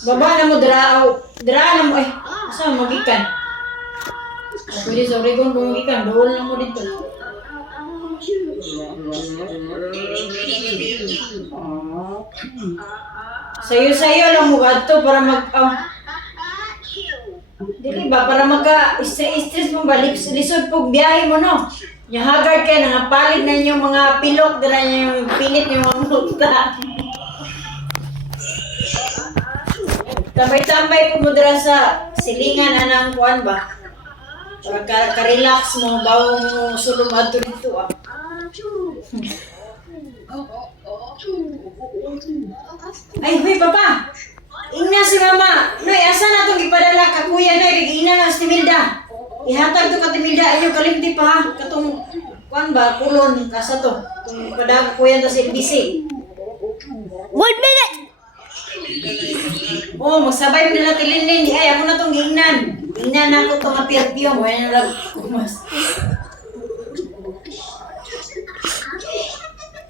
Baba na mo, draaw. Draa na mo eh. Asa magikan? Pwede sa Oregon kung magikan. Doon lang mo dito. Sayo-sayo lang mo adto para mag... Dili ba? Para magka-stress mo balik. Lisod pog biyahe mo, no? Yung haggard kayo, nangapalig na yung mga pilok, dala yung pinit yung mga multa. Tambay-tambay po mo dala sa silingan na ng kuwan ba? Para ka-relax mo, bago mo sulong ato dito ah. Ay, huy, papa! Ingna si mama! Noy, asa na itong ipadala ka kuya, Noy? Nag-iina na si Milda. Ihatag to ka ti Milda, ayaw kalimti pa ha. Katong, kuwan ba, kulon, kasa to. Itong ipadala ka kuya ta si LBC. 1 minute! Oh, magsabay mo nila tilinin. Ay, ako na itong giingnan. Giingnan na ako itong ma-perfume. Wala na lang kumas.